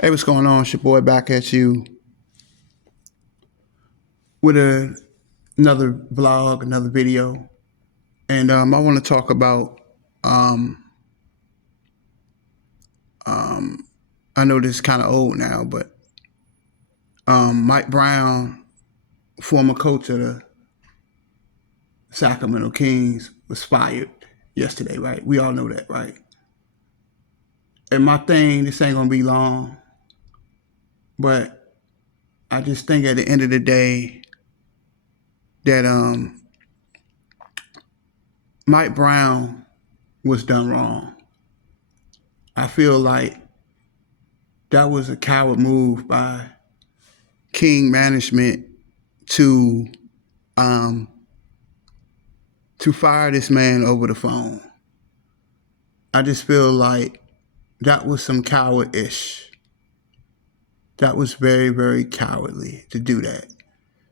Hey, what's going on? It's your boy back at you with another vlog, another video. And I want to talk about, um, I know this is kind of old now, but Mike Brown, former coach of the Sacramento Kings, was fired yesterday, right? We all know that, right? And my thing, this ain't going to be long, but I just think at the end of the day that Mike Brown was done wrong. I feel like that was a coward move by King management to um, to fire this man over the phone. I just feel like that was some coward-ish. That was very, very cowardly to do that.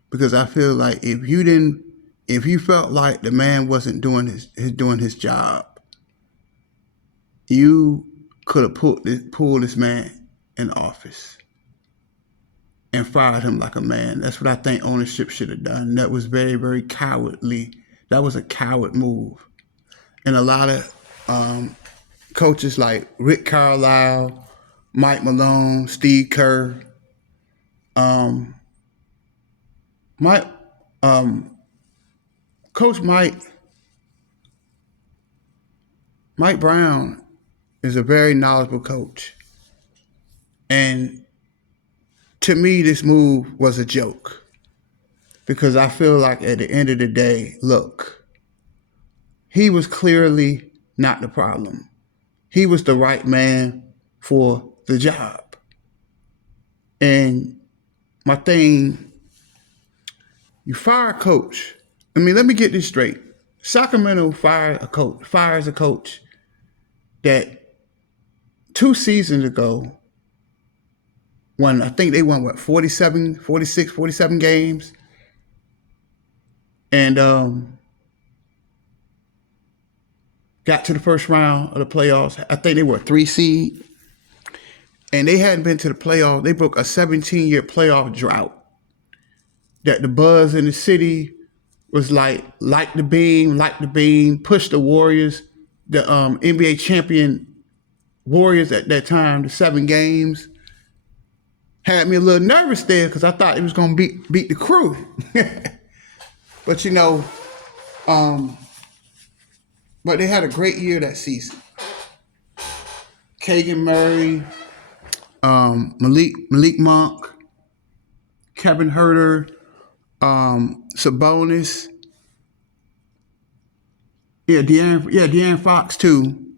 Because I feel like if you felt like the man wasn't doing his job, you could have pulled this man in office and fired him like a man. That's what I think ownership should have done. That was very, very cowardly. That was a coward move. And a lot of coaches like Rick Carlisle, Mike Malone, Steve Kerr, Mike, Coach Mike Brown is a very knowledgeable coach. And to me, this move was a joke because I feel like at the end of the day, look, he was clearly not the problem. He was the right man for the job. And my thing, you fire a coach. I mean, let me get this straight. Sacramento fires a coach that 2 seasons ago, when I think they won, 47 games. And got to the first round of the playoffs. I think they were a 3 seed. And they hadn't been to the playoffs. They broke a 17-year playoff drought. That the buzz in the city was like the beam, push the Warriors, the NBA champion Warriors at that time, the 7 games. Had me a little nervous there because I thought it was going to beat the Crew. But but they had a great year that season. Keegan Murray, Malik Monk, Kevin Huerter, Sabonis, De'Aaron Fox too.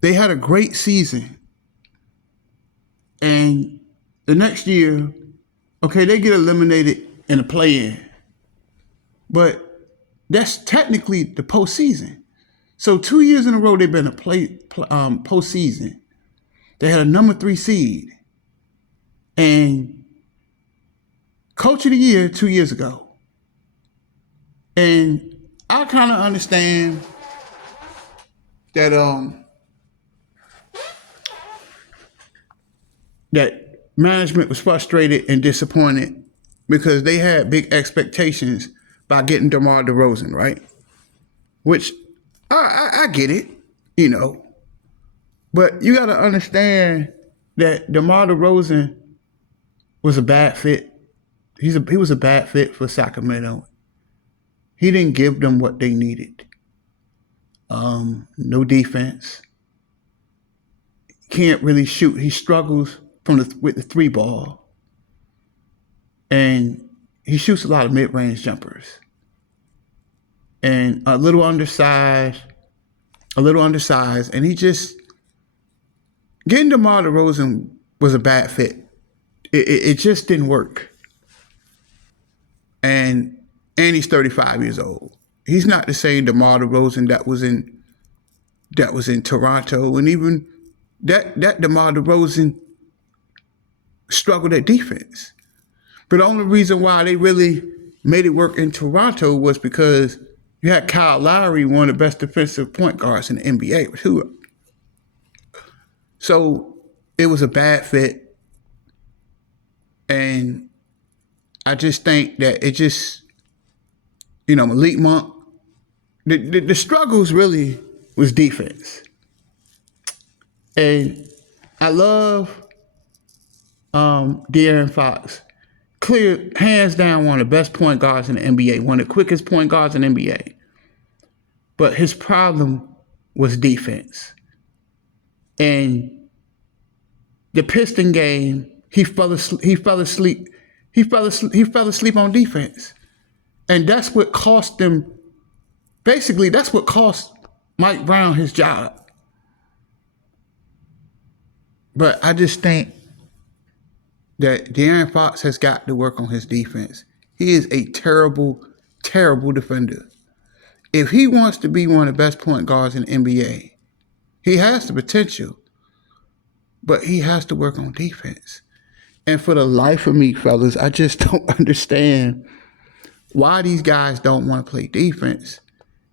They had a great season. And the next year, okay, they get eliminated in the play-in. But that's technically the postseason. So 2 years in a row, they've been a postseason. They had a number 3 seed. And coach of the year 2 years ago. And I kind of understand that that management was frustrated and disappointed because they had big expectations by getting DeMar DeRozan, right? Which I get it, But you got to understand that DeMar DeRozan was a bad fit. He was a bad fit for Sacramento. He didn't give them what they needed. No defense. Can't really shoot. He struggles with the 3 ball. And he shoots a lot of mid-range jumpers. And a little undersized, and he just, getting DeMar DeRozan was a bad fit. It just didn't work. And he's 35 years old. He's not the same DeMar DeRozan that was in Toronto, and even that DeMar DeRozan struggled at defense. But the only reason why they really made it work in Toronto was because you had Kyle Lowry, one of the best defensive point guards in the NBA. So it was a bad fit. And I just think that it just, Malik Monk, the struggles really was defense. And I love De'Aaron Fox. Clear, hands down, one of the best point guards in the NBA, one of the quickest point guards in the NBA. But his problem was defense. And the Piston game, he fell asleep on defense. And that's what cost them, basically, that's what cost Mike Brown his job. But I just think that De'Aaron Fox has got to work on his defense. He is a terrible, terrible defender. If he wants to be one of the best point guards in the NBA, he has the potential, but he has to work on defense. And for the life of me, fellas, I just don't understand why these guys don't want to play defense.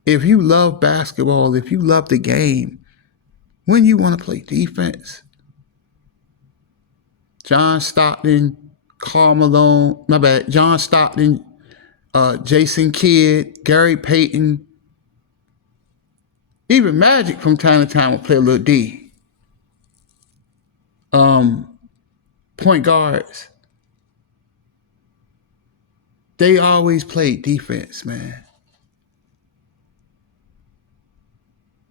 If you love basketball, if you love the game, when you want to play defense? John Stockton, John Stockton, Jason Kidd, Gary Payton, even Magic from time to time will play a little D. Point guards, they always played defense, man.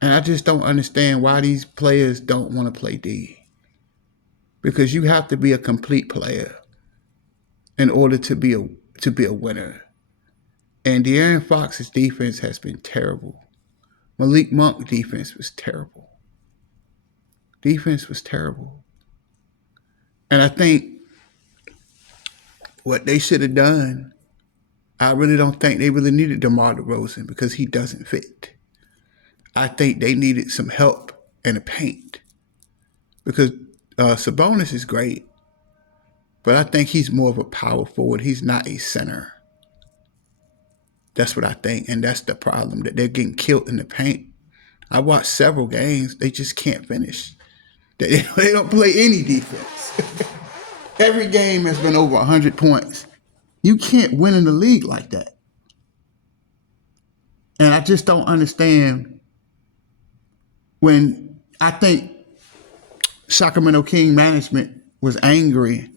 And I just don't understand why these players don't want to play D. Because you have to be a complete player in order to be a winner. And De'Aaron Fox's defense has been terrible. Malik Monk's defense was terrible. Defense was terrible. And I think what they should have done, I really don't think they really needed DeMar DeRozan because he doesn't fit. I think they needed some help in the paint because Sabonis is great, but I think he's more of a power forward. He's not a center. That's what I think, and that's the problem, that they're getting killed in the paint. I watched several games. They just can't finish. They don't play any defense. Every game has been over 100 points. You can't win in the league like that. And I just don't understand when I think Sacramento King management was angry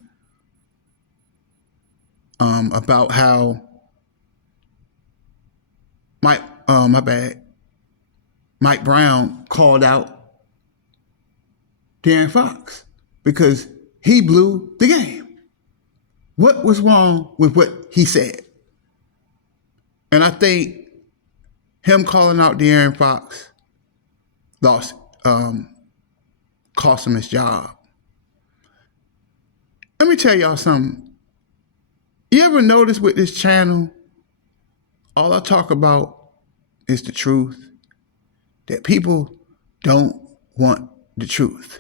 about how Mike Brown called out De'Aaron Fox because he blew the game. What was wrong with what he said? And I think him calling out De'Aaron Fox cost him his job. Let me tell y'all something. You ever notice with this channel, all I talk about is the truth, that people don't want the truth.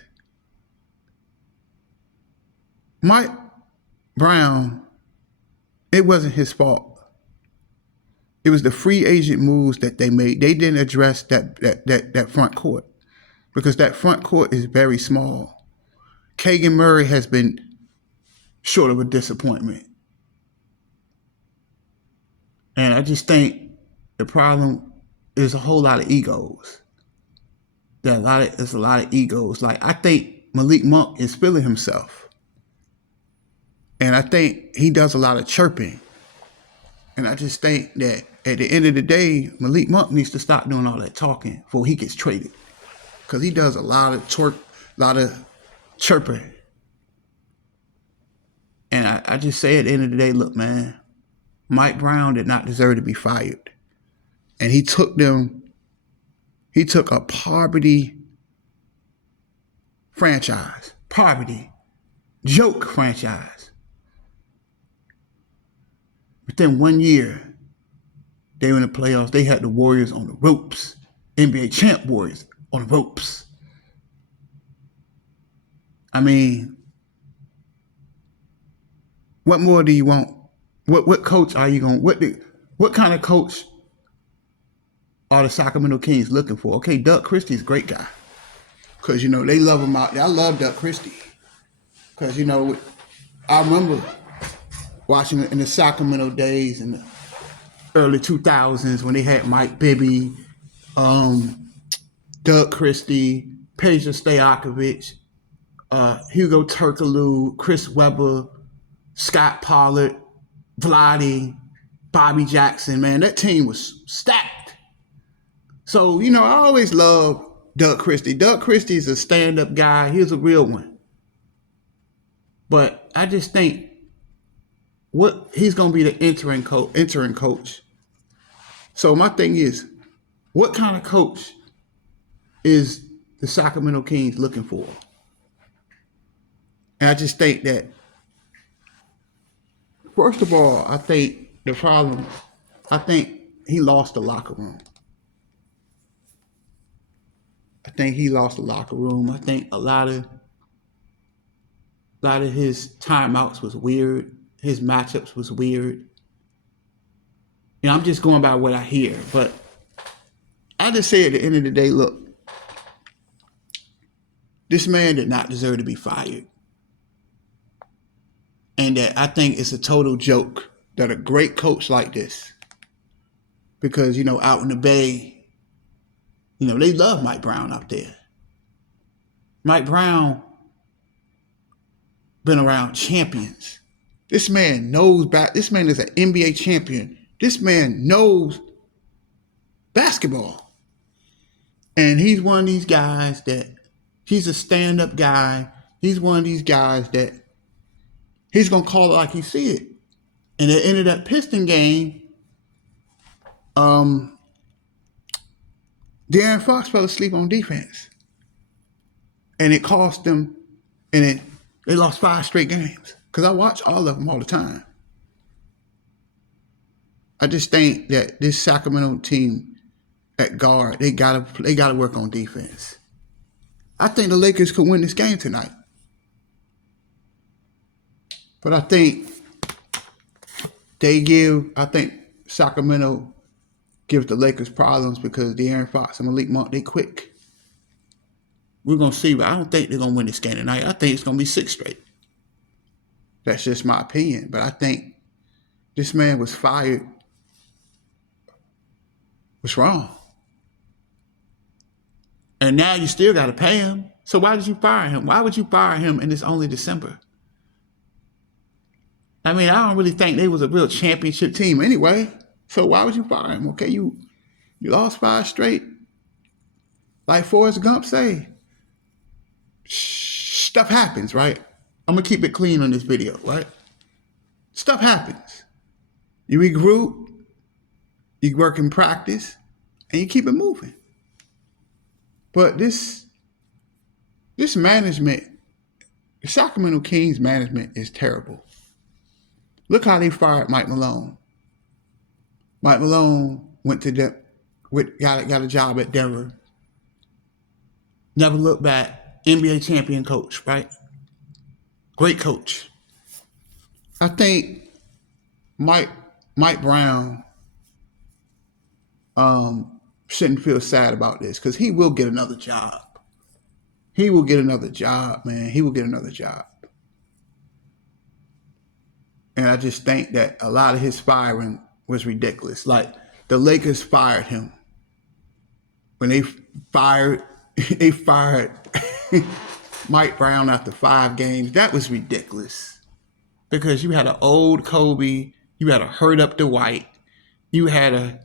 Mike Brown, it wasn't his fault. It was the free agent moves that they made. They didn't address that front court because that front court is very small. Keegan Murray has been short of a disappointment. And I just think the problem is a whole lot of egos. There's a lot of egos. Like, I think Malik Monk is feeling himself. And I think he does a lot of chirping. And I just think that at the end of the day, Malik Monk needs to stop doing all that talking before he gets traded. Because he does a lot of chirping. And I just say at the end of the day, look, man, Mike Brown did not deserve to be fired. And he took a poverty franchise, joke franchise. Within 1 year, they were in the playoffs. They had the Warriors on the ropes, NBA champ Warriors on the ropes. I mean, what more do you want? What coach are you going? What kind of coach are the Sacramento Kings looking for? Okay, Doug Christie's a great guy because they love him out there. I love Doug Christie, Because, you know, I remember watching it in the Sacramento days in the early 2000s when they had Mike Bibby, Doug Christie, Peja Stojakovic, Hugo Turkoglu, Chris Webber, Scott Pollard, Vlade, Bobby Jackson. Man, that team was stacked. So, you know, I always loved Doug Christie. Doug Christie is a stand-up guy. He's a real one. But I just think he's going to be the interim coach. So my thing is, what kind of coach is the Sacramento Kings looking for? And I just think that, first of all, I think he lost the locker room. I think a lot of his timeouts was weird. His matchups was weird. You know, I'm just going by what I hear. But I just say at the end of the day, look, this man did not deserve to be fired. And that I think it's a total joke that a great coach like this, because, you know, out in the Bay, you know, they love Mike Brown out there. Mike Brown been around champions. This man this man is an NBA champion. This man knows basketball. And he's one of these guys that, he's a stand-up guy. He's one of these guys that he's going to call it like he see it. And at the end of that Piston game, De'Aaron Fox fell asleep on defense. And it cost them, and they lost 5 straight games. Because I watch all of them all the time. I just think that this Sacramento team at guard, they gotta work on defense. I think the Lakers could win this game tonight. But I think Sacramento gives the Lakers problems because De'Aaron Fox and Malik Monk, they quick. We're going to see, but I don't think they're going to win this game tonight. I think it's going to be 6 straight. That's just my opinion. But I think this man was fired. What's wrong? And now you still got to pay him. So why did you fire him? Why would you fire him and it's only December? I mean, I don't really think they was a real championship team anyway. So why would you fire him? Okay, you lost 5 straight. Like Forrest Gump say, stuff happens, right? I'm going to keep it clean on this video, right? Stuff happens. You regroup, you work in practice, and you keep it moving. But this management, the Sacramento Kings management is terrible. Look how they fired Mike Malone. Mike Malone went to got a job at Denver. Never looked back. NBA champion coach, right? Great coach. I think Mike Brown shouldn't feel sad about this because he will get another job. He will get another job, man. He will get another job. And I just think that a lot of his firing was ridiculous. Like the Lakers fired him. When they fired Mike Brown after 5 games. That was ridiculous. Because you had an old Kobe, you had a hurt up Dwight, you had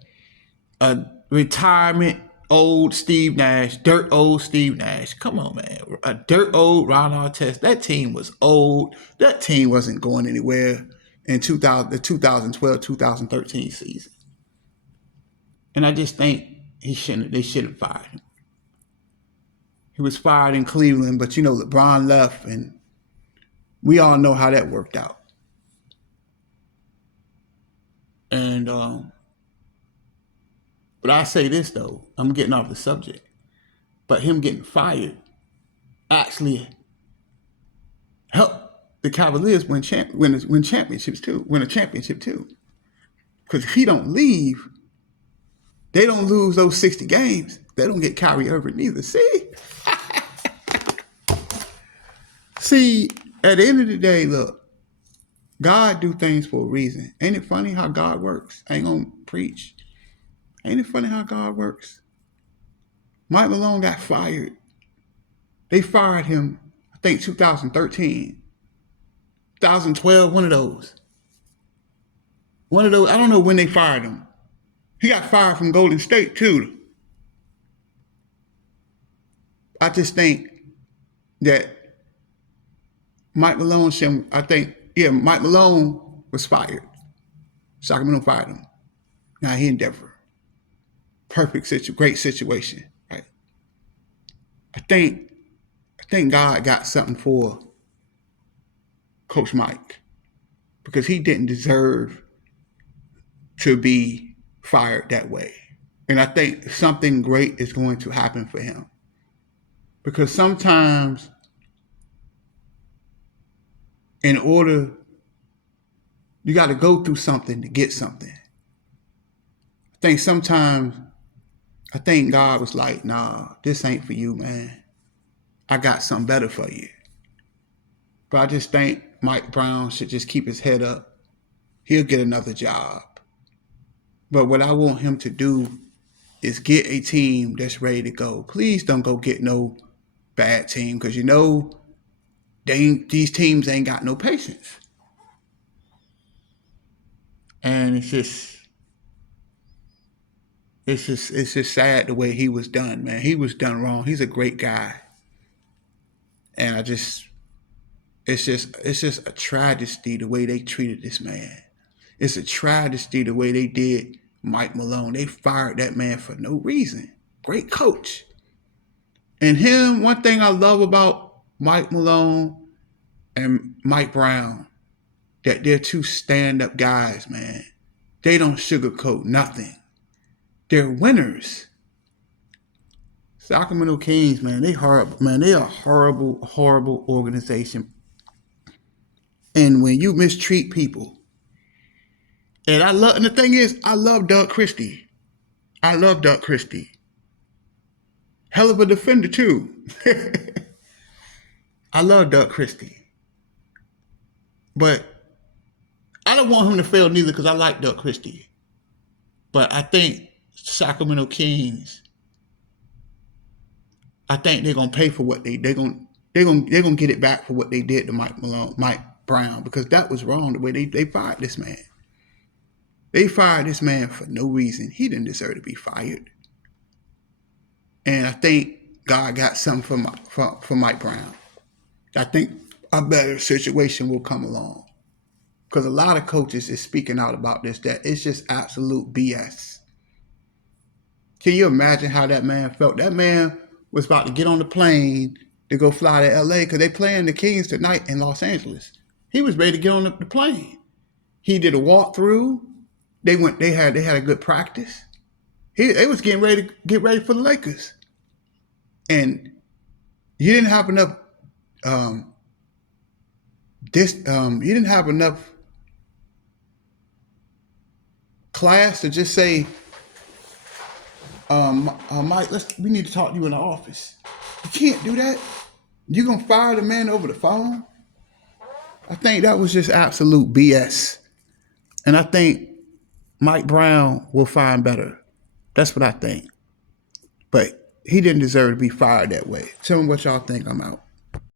a retirement old Steve Nash, dirt old Steve Nash. Come on, man. A dirt old Ron Artest. That team was old. That team wasn't going anywhere in the 2012-2013 season. And I just think they shouldn't have fired him. He was fired in Cleveland, but you know, LeBron left, and we all know how that worked out. And but I say this though, I'm getting off the subject, but him getting fired actually helped the Cavaliers win a championship too. Because if he don't leave, they don't lose those 60 games. They don't get Kyrie Irving either. See, At the end of the day, look, God do things for a reason. Ain't it funny how God works? I ain't gonna preach. Ain't it funny how God works? Mike Malone got fired. They fired him, I think 2013, 2012, one of those. One of those, I don't know when they fired him. He got fired from Golden State too. I just think that Mike Malone, Mike Malone was fired. Sacramento fired him. Now he in Denver. Great situation, right? I think God got something for Coach Mike because he didn't deserve to be fired that way. And I think something great is going to happen for him. Because sometimes in order, you got to go through something to get something. I think God was like, nah, this ain't for you, man. I got something better for you. But I just think Mike Brown should just keep his head up. He'll get another job. But what I want him to do is get a team that's ready to go. Please don't go get no bad team because these teams ain't got no patience. And it's just sad the way he was done, man. He was done wrong. He's a great guy. And it's just a tragedy the way they treated this man. It's a tragedy the way they did Mike Malone. They fired that man for no reason. Great coach. And him, one thing I love about Mike Malone and Mike Brown, that they're two stand-up guys, man. They don't sugarcoat nothing. They're winners. Sacramento Kings, man, they horrible. Man, they are a horrible, horrible organization. And when you mistreat people, and the thing is, I love Doug Christie. Hell of a defender too. I love Doug Christie. But I don't want him to fail neither because I like Doug Christie. But I think Sacramento Kings, I think they're gonna pay for what they're gonna get it back for what they did to Mike Brown, because that was wrong the way they fired this man. They fired this man for no reason. He didn't deserve to be fired. And I think God got something for Mike Brown. I think a better situation will come along. Because a lot of coaches is speaking out about this, that it's just absolute BS. Can you imagine how that man felt? That man was about to get on the plane to go fly to LA because they playing the Kings tonight in Los Angeles. He was ready to get on the plane. He did a walkthrough. They had a good practice. They was getting ready to get ready for the Lakers. And you didn't have enough class to just say, Mike, we need to talk to you in the office. You can't do that. You gonna fire the man over the phone? I think that was just absolute BS. And I think Mike Brown will find better. That's what I think. But he didn't deserve to be fired that way. Tell me what y'all think. I'm out.